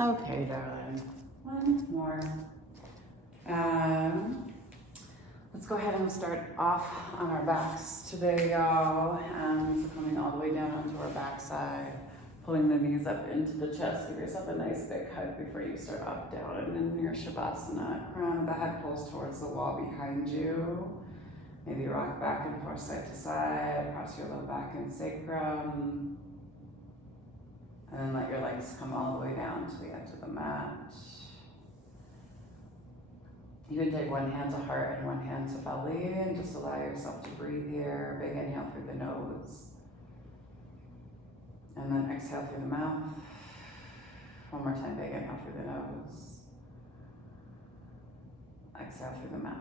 Okay, darling. One more. Let's go ahead and start off on our backs today, y'all. So coming all the way down onto our backside, pulling the knees up into the chest. Give yourself a nice big hug before you start off down. And in your Shavasana, crown of the head pulls towards the wall behind you. Maybe rock back and forth side to side, across your low back and sacrum. And then let your legs come all the way down to the edge of the mat. You can take one hand to heart and one hand to belly and just allow yourself to breathe here. Big inhale through the nose. And then exhale through the mouth. One more time, big inhale through the nose. Exhale through the mouth.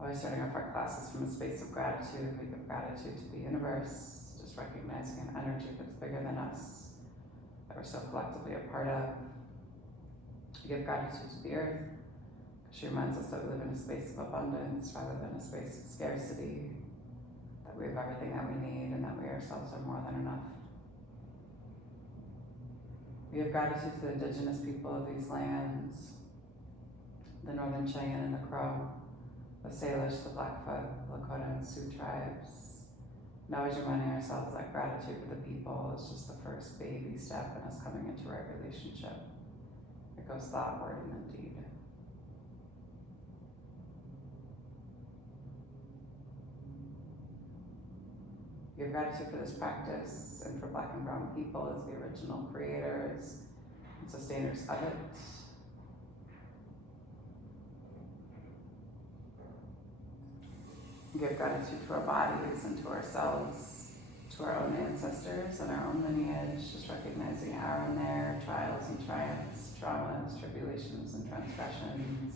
Always starting off our classes from a space of gratitude. We give gratitude to the universe, just recognizing an energy that's bigger than us, that we're so collectively a part of. We give gratitude to the earth, because she reminds us that we live in a space of abundance rather than a space of scarcity, that we have everything that we need and that we ourselves are more than enough. We give gratitude to the indigenous people of these lands, the Northern Cheyenne and the Crow, the Salish, the Blackfoot, Lakota, and Sioux tribes. And always reminding ourselves that gratitude for the people is just the first baby step in us coming into right relationship. It goes thought, word, and deed. Give gratitude for this practice and for Black and Brown people as the original creators and sustainers of it. Give gratitude to our bodies and to ourselves, to our own ancestors and our own lineage, just recognizing our and their trials and triumphs, traumas, tribulations, and transgressions,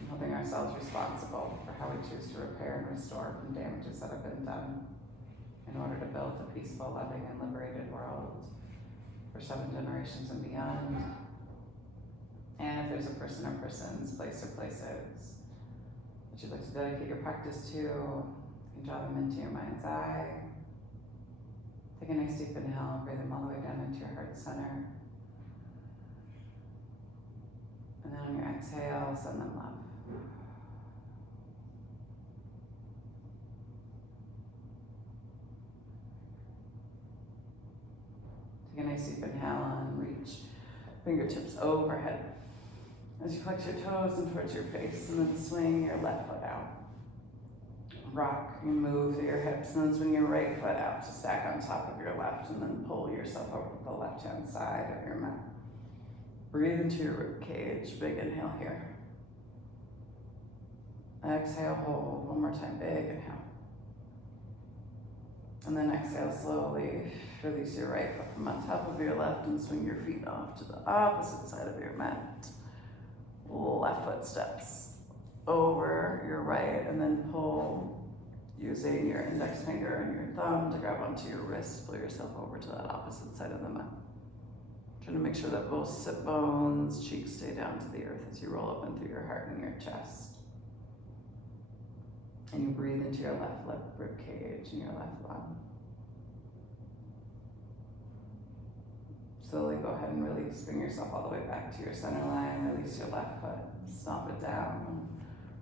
and holding ourselves responsible for how we choose to repair and restore from damages that have been done in order to build a peaceful, loving, and liberated world for 7 generations and beyond. And if there's a person or persons, place or places that you'd like to dedicate your practice to, you can draw them into your mind's eye. Take a nice deep inhale, breathe them all the way down into your heart center. And then on your exhale, send them love. Take a nice deep inhale and reach fingertips overhead as you flex your toes in towards your face, and then swing your left foot out. Rock and move through your hips, and then swing your right foot out to stack on top of your left, and then pull yourself over to the left-hand side of your mat. Breathe into your rib cage. Big inhale here. Exhale, hold. One more time, big inhale. And then exhale slowly. Release your right foot from on top of your left and swing your feet off to the opposite side of your mat. Left foot steps over your right, and then pull using your index finger and your thumb to grab onto your wrist. Pull yourself over to that opposite side of the mat. Trying to make sure that both sit bones, cheeks stay down to the earth as you roll up and through your heart and your chest. And you breathe into your left rib cage and your left lung. Slowly go ahead and release. Bring yourself all the way back to your center line. Release your left foot. Stomp it down.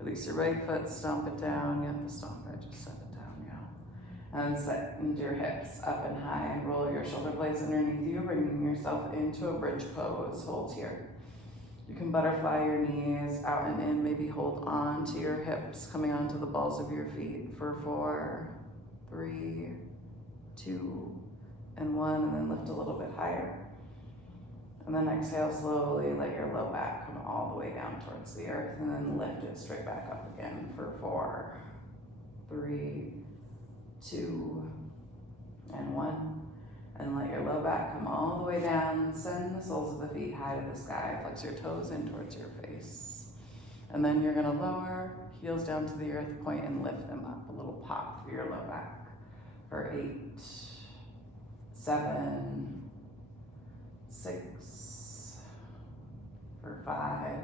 Release your right foot. Stomp it down. You have to stomp it. Just set it down, yeah. And send your hips up and high and roll your shoulder blades underneath you, bringing yourself into a bridge pose. Hold here. You can butterfly your knees out and in. Maybe hold on to your hips, coming onto the balls of your feet for 4, 3, 2, and 1, and then lift a little bit higher. And then exhale slowly, let your low back come all the way down towards the earth, and then lift it straight back up again for 4, 3, 2, and 1. And let your low back come all the way down. Send the soles of the feet high to the sky. Flex your toes in towards your face. And then you're gonna lower heels down to the earth point and lift them up. A little pop through your low back for 8, 7, 6, for 5,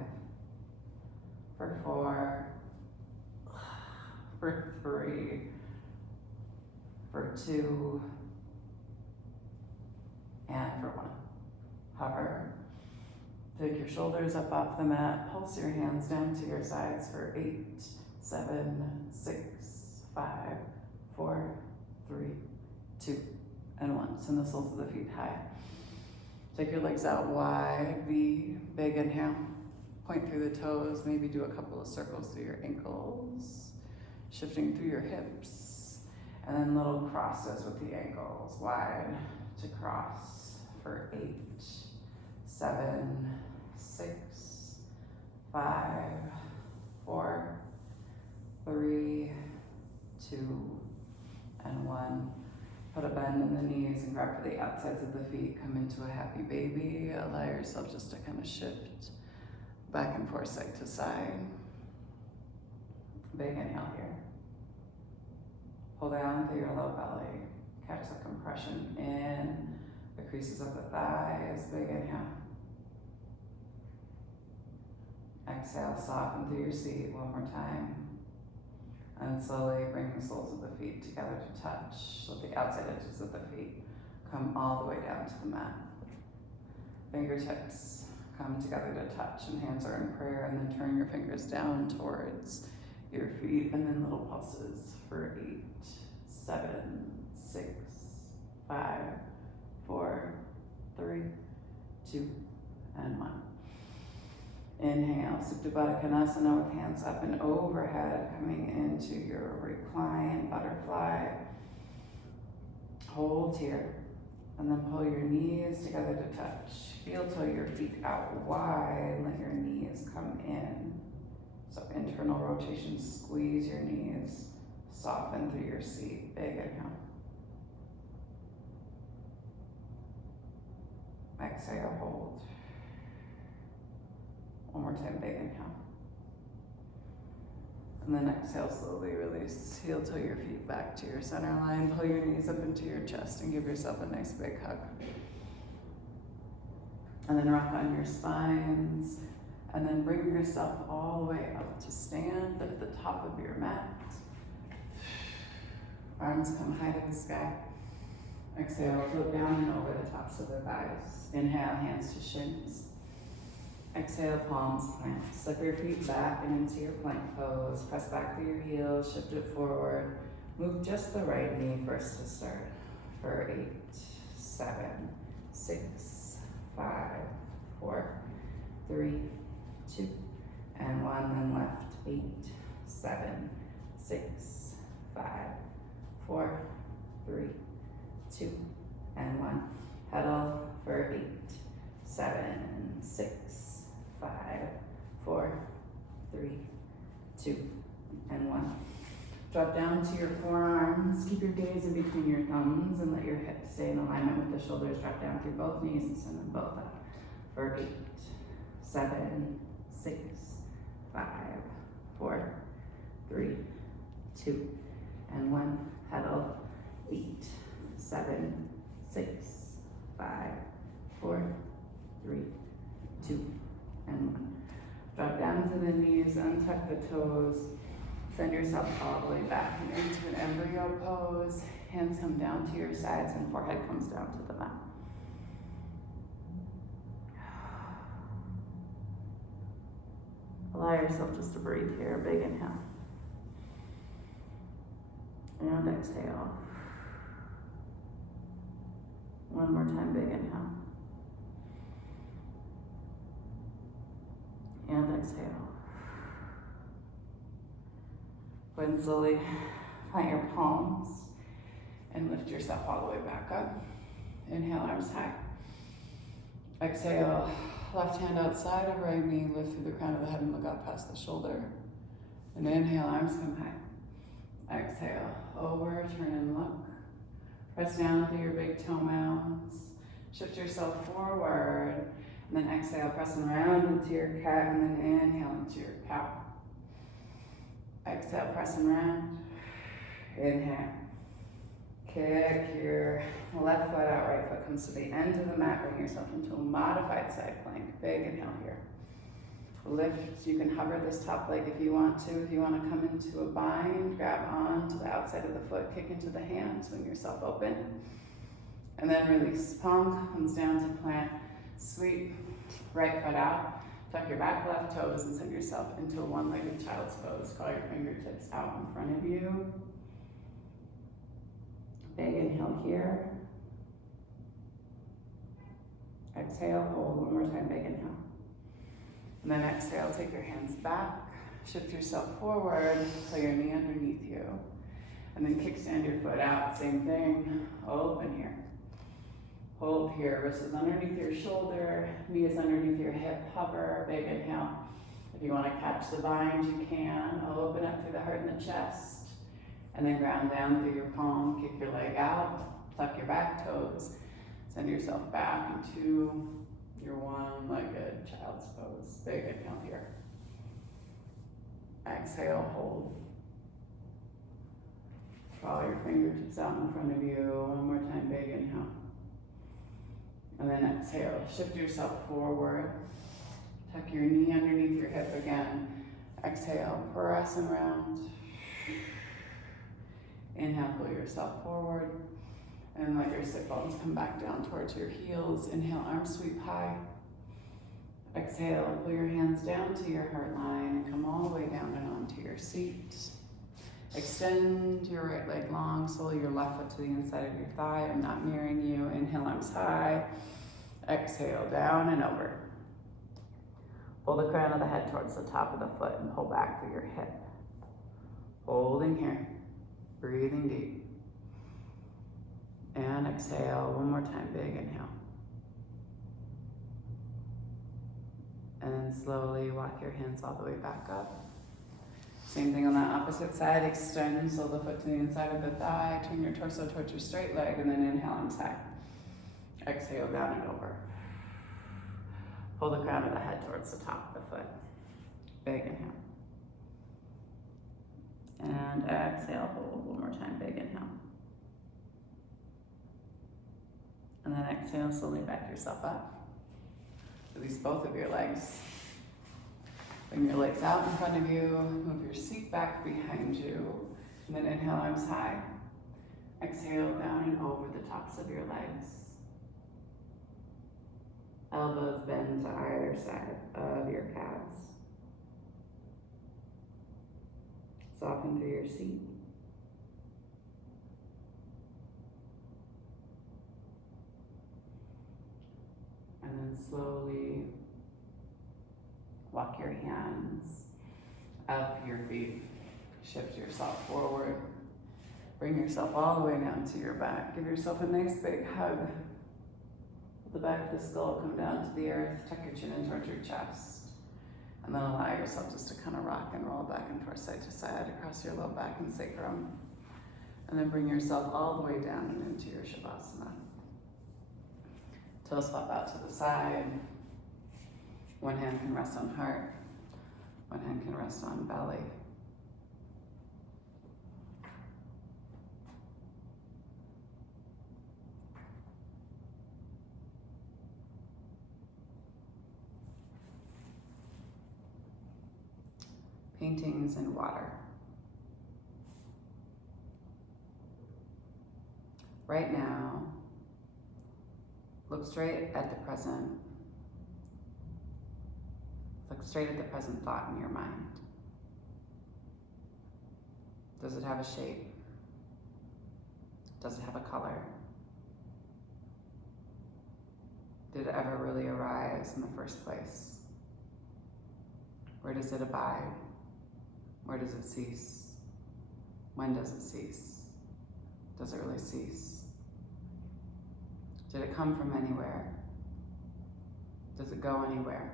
for 4, for 3, for 2, And for 1. Hover. Take your shoulders up off the mat. Pulse your hands down to your sides for 8, 7, 6, 5, 4, 3, 2, and 1. Send the soles of the feet high. Take your legs out wide, V, big inhale. Point through the toes, maybe do a couple of circles through your ankles. Shifting through your hips. And then little crosses with the ankles, wide to cross for 8, 7, 6, 5, 4, 3, 2, and 1. Put a bend in the knees and grab for the outsides of the feet. Come into a happy baby. Allow yourself just to kind of shift back and forth, side to side. Big inhale here. Pull down through your low belly. Catch the compression in the creases of the thighs. Big inhale. Exhale, soften through your seat one more time. And slowly bring the soles of the feet together to touch. So the outside edges of the feet come all the way down to the mat. Fingertips come together to touch, and hands are in prayer, and then turn your fingers down towards your feet, and then little pulses for 8, 7, 6, 5, 4, 3, 2, and 1. Inhale, Supta Baddha Konasana with hands up and overhead, coming into your recline butterfly. Hold here, and then pull your knees together to touch. Feel till your feet out wide, let your knees come in. So internal rotation, squeeze your knees, soften through your seat. Big inhale. Exhale, hold. One more time, big inhale. And then exhale, slowly release. Heel till your feet back to your center line. Pull your knees up into your chest and give yourself a nice big hug. And then rock on your spines. And then bring yourself all the way up to stand at the top of your mat. Arms come high to the sky. Exhale, float down and over the tops of the thighs. Inhale, hands to shins. Exhale, palms plant. Slip your feet back and into your plank pose. Press back through your heels, shift it forward. Move just the right knee first to start. For 8, 7, 6, 5, 4, 3, 2, and 1. Then left. 8, 7, 6, 5, 4, 3, 2, and 1. Pedal for 8, 7, 6, 5, 4, 3, 2, and 1. Drop down to your forearms. Keep your gaze in between your thumbs and let your hips stay in alignment with the shoulders. Drop down through both knees and send them both up. For 8, 7, 6, 5, 4, 3, 2, and 1. Pedal. 8, 7, 6, 5, 4, 3, 2, and 1. Drop down to the knees, untuck the toes. Send yourself all the way back into an embryo pose. Hands come down to your sides and forehead comes down to the mat. Allow yourself just to breathe here. Big inhale. And exhale. One more time, big inhale. And exhale. Go ahead and slowly plant your palms and lift yourself all the way back up. Inhale, arms high. Exhale, left hand outside of right knee, lift through the crown of the head and look up past the shoulder. And inhale, arms come high. Exhale, over, turn and look. Press down through your big toe mounds. Shift yourself forward. And then exhale, pressing around into your cat, and then inhale into your cow. Exhale, pressing around. Inhale. Kick your left foot out, right foot comes to the end of the mat. Bring yourself into a modified side plank. Big inhale here. Lift, you can hover this top leg if you want to. If you want to come into a bind, grab on to the outside of the foot, kick into the hand, swing yourself open. And then release. Palm comes down to plant. Sweep right foot out. Tuck your back left toes and send yourself into a one-legged child's pose. Call your fingertips out in front of you. Big inhale here. Exhale, hold one more time, big inhale. And then exhale, take your hands back. Shift yourself forward, put your knee underneath you. And then kickstand your foot out, same thing, open here. Hold here, wrist is underneath your shoulder, knee is underneath your hip, hover, big inhale. If you want to catch the bind, you can. Open up through the heart and the chest. And then ground down through your palm, kick your leg out, tuck your back toes. Send yourself back into your one-legged child's pose. Big inhale here. Exhale, hold. Draw your fingertips out in front of you. One more time, big inhale. And then exhale, shift yourself forward. Tuck your knee underneath your hip again. Exhale, press and round. Inhale, pull yourself forward. And let your sit bones come back down towards your heels. Inhale, arms sweep high. Exhale, pull your hands down to your heart line and come all the way down and onto your seat. Extend your right leg long, slowly your left foot to the inside of your thigh. I'm not mirroring you. Inhale, arms high. Exhale, down and over. Pull the crown of the head towards the top of the foot and pull back through your hip. Holding here. Breathing deep. And exhale, one more time, big inhale. And then slowly walk your hands all the way back up. Same thing on the opposite side, extend, so the foot to the inside of the thigh, turn your torso towards your straight leg, and then inhale and side. Exhale, down and over. Pull the crown of the head towards the top of the foot. Big inhale. And exhale, hold one more time, big inhale. And then exhale, slowly back yourself up. Release both of your legs. Bring your legs out in front of you, move your seat back behind you, and then inhale, arms high. Exhale, down and over the tops of your legs. Elbows bend to either side of your calves. Soften through your seat. And then slowly walk your hands up your feet. Shift yourself forward. Bring yourself all the way down to your back. Give yourself a nice big hug. Let the back of the skull come down to the earth. Tuck your chin in towards your chest. And then allow yourself just to kind of rock and roll back and forth side to side across your low back and sacrum. And then bring yourself all the way down and into your Shavasana. Toes flop out to the side. One hand can rest on heart. One hand can rest on belly. Paintings and water. Right now, look straight at the present. Look straight at the present thought in your mind. Does it have a shape? Does it have a color? Did it ever really arise in the first place? Where does it abide? Where does it cease? When does it cease? Does it really cease? Did it come from anywhere? Does it go anywhere?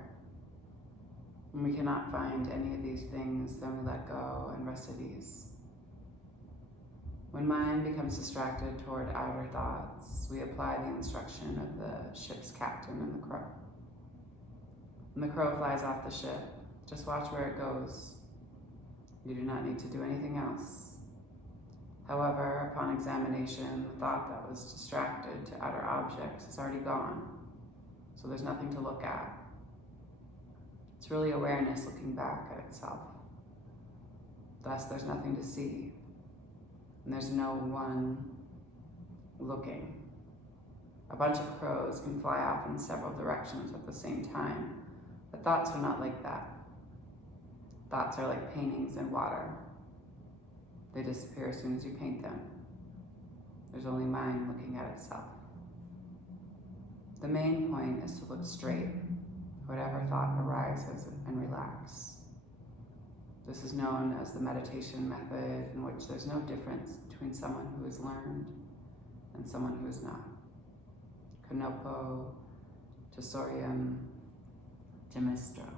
When we cannot find any of these things, then we let go and rest at ease. When mind becomes distracted toward outer thoughts, we apply the instruction of the ship's captain and the crow. When the crow flies off the ship, just watch where it goes. You do not need to do anything else. However, upon examination, the thought that was distracted to outer objects is already gone, so there's nothing to look at. It's really awareness looking back at itself. Thus, there's nothing to see, and there's no one looking. A bunch of crows can fly off in several directions at the same time, but thoughts are not like that. Thoughts are like paintings in water. They disappear as soon as you paint them. There's only mind looking at itself. The main point is to look straight, whatever thought arises, and relax. This is known as the meditation method, in which there's no difference between someone who has learned and someone who is not. Kanopo, Tesorium, Gemistro.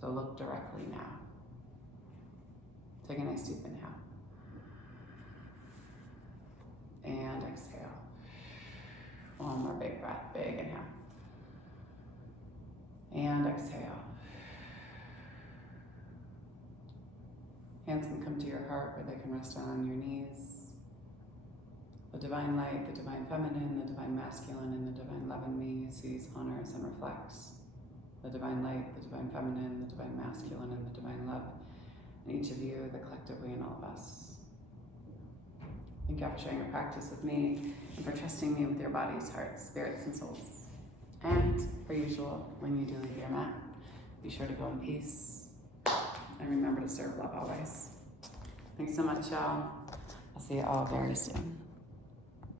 So look directly now. Take a nice deep inhale. And exhale. One more big breath, big inhale. And exhale. Hands can come to your heart, or they can rest on your knees. The divine light, the divine feminine, the divine masculine, and the divine love in me sees, honors, and reflects. The divine light, the divine feminine, the divine masculine, and the divine love in each of you, the collectively in all of us. Thank you all for sharing your practice with me and for trusting me with your bodies, hearts, spirits, and souls. And, per usual, when you do leave your mat, be sure to go in peace and remember to serve love always. Thanks so much, y'all. I'll see you all very soon.